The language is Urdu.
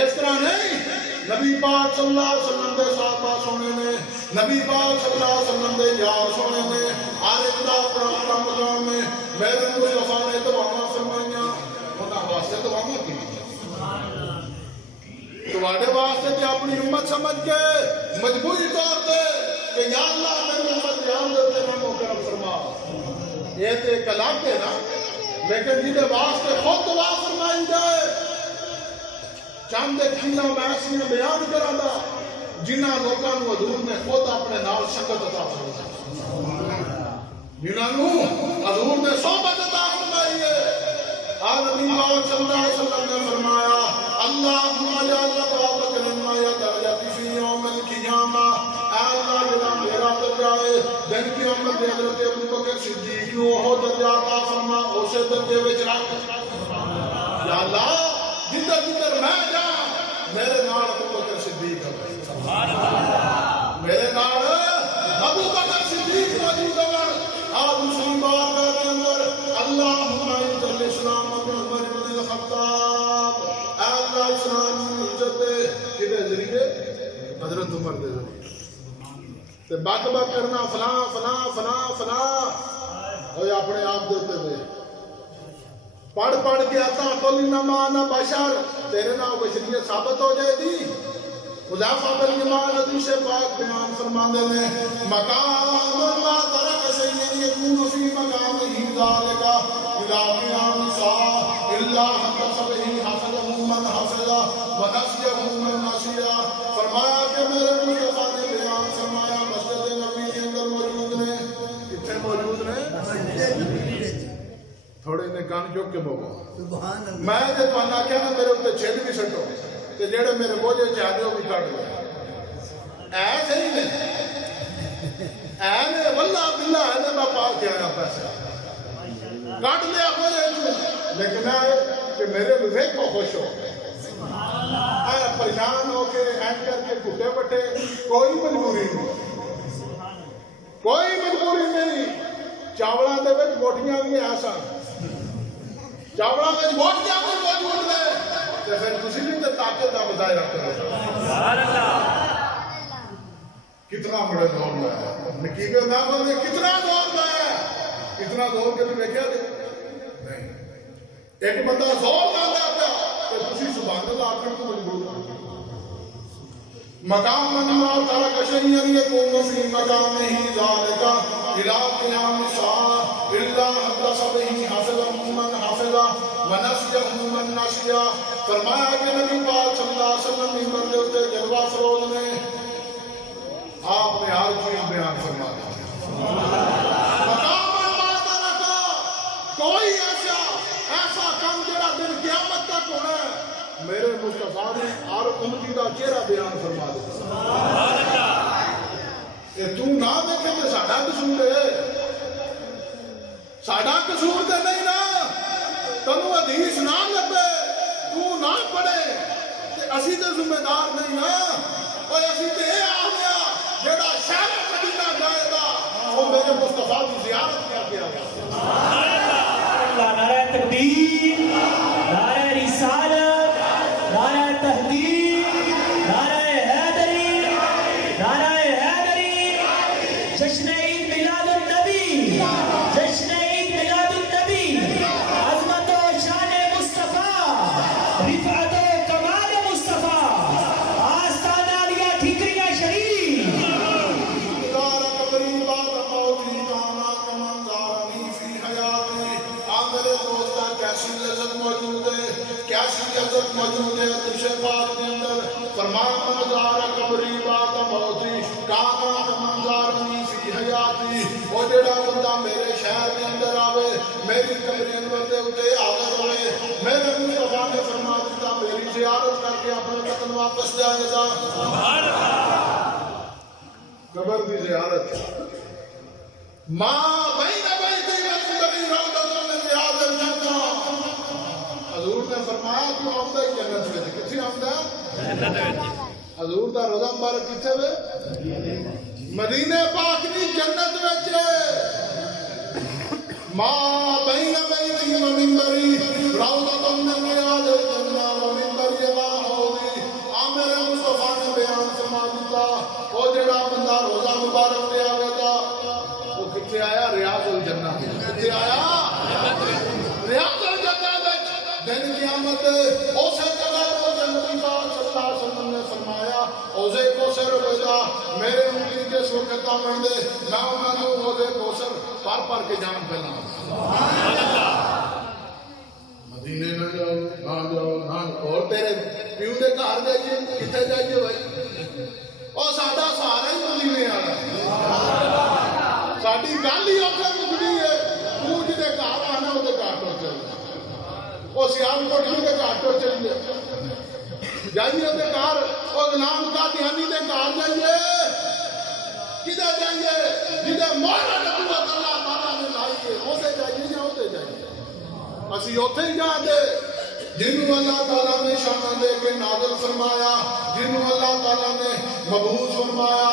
اس طرح نہیں، نبی پاک صلی اللہ علیہ وسلم دے صحابہ سونے نے، نبی پاک صلی اللہ علیہ وسلم دے یار سونے نے، ہر ایک دا اپنا مقام میں میرے مصطفیٰ نے دعاواں فرمائیاں، انہاں واسطے دعاواں کی تواڈے واسطے تے اپنی امت سمجھ کے مجبوری طور تے کہ یا اللہ میری امت دھیان دے تے میں کرم فرما، یہ تے ایک الگ ہے نا، لیکن جہدے واسطے خود دعا فرمائی جائے چند کھینا میں ایسیاں بیان کراں گا جنہاں لوکاں نوں حضور نے خود اپنے نال شکل عطا فرمائی، جنہاں نوں حضور نے صحبت عطا فرمائی ہے۔ نبی پاک صلی اللہ علیہ وسلم نے فرمایا اللہم اجعل ابا بکر درجۃ فی یوم القیامہ، اے اللہ جڑا میرا درجہ ہے دن قیامت دے حضرت ابو بکر صدیق نوں وہ درجہ عطا فرما، اسے درجے وچ رکھ یا اللہ، جدھر جدھر میں جاؤں میرے نال ابو بکر صدیق ہے، سبحان اللہ، میرے نال ابو بکر صدیق موجود ہے۔ آج مسلم بارگاہ کے اندر اللہم اعز الاسلام بعمر بن الخطاب، اے اللہ اسلام کی عزت دے کدے ذریعے؟ حضرت عمر دے ذریعے، تے بک بک کرنا فلاں فلاں فلاں فلاں اوے اپنے آپ دے تے دے پڑھ پڑھ کے آتا کل انما انا بشر، تیرے نام بشریت ثابت ہو جائے گی۔ حذیفہ بن یمان حدیث پاک بیان فرماندے نے مقام ما ترک شیئا یکون فی مقامہ ذالک الی قیام الساعۃ الا حفظہ حفظہ من حفظہ ونسیہ من نسیہ، فرمایا کہ میرے مصطفیٰ نے بیان فرمایا مسجد نبی کے اندر موجود نے، کتنے موجود نے؟ تھوڑے نے کان چوک کے بولو، میں جب پانا کیا نا میرے اتنے چھید بھی سٹو تے جڑے میرے بوجھے چاہتے ہو بھی کٹ لو، ایسے ہی نہیں اے نے واللہ باللہ ہے نے میں پاک کے آیا پیسے کٹ لیا بوجھے چھو، لیکن ہے کہ میرے ویک کو خوش ہو اے پریشان ہو کے اینڈ کر کے گھٹے بٹے، کوئی مجبوری نہیں، کوئی مجبوری نہیں، چاوڑا دے وچ بوٹیاں بھی آسان، چاوڑا وچ بوٹیاں بھی موجود نے، تے پھر تسی بھی تے طاقت دا مظاہرہ کرو، سبحان اللہ، کتنا بڑا دور میں ہے، نکیبے محفل میں کتنا دور میں ہے، کتنا دور کے بھی دیکھا نہیں، ایک بندہ زور لاندہ پیا کہ تسی سبحان اللہ آپ کو مجبور ہو مقام ما ترک شیئا یکون فی مقامہ ذالک الی قیام الساعۃ الا حدث به حافظ من حفظ ونسیہ من نسیہ، فرمایا کہ نبی پاک صلی اللہ علیہ وسلم منبر دے اوپر جلوہ فروز نے آپ نے ہر چیز بیان فرما دی، مقام ما ترک، کوئی ایسا کام جڑا دن قیامت تک ہونا ہے میرے مصطفیٰ نے ہر امتی دا چہرہ بیان فرما دیا، کہ تو نہ دیکھے کہ ساڈا قصور ہے، ساڈا قصور تے نہیں نا، تنوں حدیث نہ لبے تو نہ پڑھے تے اسی تے ذمہ دار نہیں نا، اور اسی تے اے آ گیا جڑا شہر مدینہ جائے گا وہ میرے مصطفیٰ کی زیارت کر کے آیا، نعرہ تکبیر، نعرہ رسالت، نعرہ تحقیق، نعرہ حیدری، نعرہ حیدری، جشن عید میلاد النبی، جشن عید میلاد النبی، عظمت و شان مصطفیٰ، رفعت و کمال مصطفیٰ، آستانہ علیہ ٹھیکریہ شریف، دار قبری بعد موتی کانا کمن زارنی فی حیاتی، میرے دوستہ کیسی لذت موجود ہے، کیسی لذت موجود ہے تجھے پاک کے اندر، فرمایا منظار قبری بعد موتی کانا منظارنی فی حیاتی، وہ جڑا بندہ میرے شہر کے اندر آوے میری قبری انور دے اتے حاضر ہوئے، میرے مصطفیٰ نے فرما دیتا میری زیارت کر کے اپنے وطن واپس جائے گا، قبر دی زیارت ماں بین بیتی والمنبری روضۃ من ریاض الجنہ، حضور نے فرمایا کہ آمدہ ہی جنت میں کتنے آمدہ؟ حضور دا روضہ مبارک کتنے میں؟ مدینہ پاک دی جنت میں، ماں بین بیتی والمنبری روضۃ من ریاض الجنہ ومنبری لا حوض چلا میرے انگلی جس وقت آمن دے میں انہوں نے وہ کوسر پر کے جان پہنا مدینے نہ جاؤ اور تیرے پیو دے گھر جائیے کتنے جائیے بھائی اور ساڈا سارا ہی مدینے والا ساری گل ہی اوکھے مکدی ہے تو جدے گھر آنا وہ گھر تو چل وہ سیال کوٹ کے گھر تو چلیے جائیے وہ گھر وہ غلام قادیانی دے گھر جائیے کدھر جائیے جدے مولا نبوت اللہ تعالیٰ نے لائی ہے اسے جائیے یا اسے جائیے اسی اوتھے ہی جاندے جنہوں اللہ تعالیٰ نے شان دے کے نازل فرمایا جنہوں اللہ تعالیٰ نے مبعوث فرمایا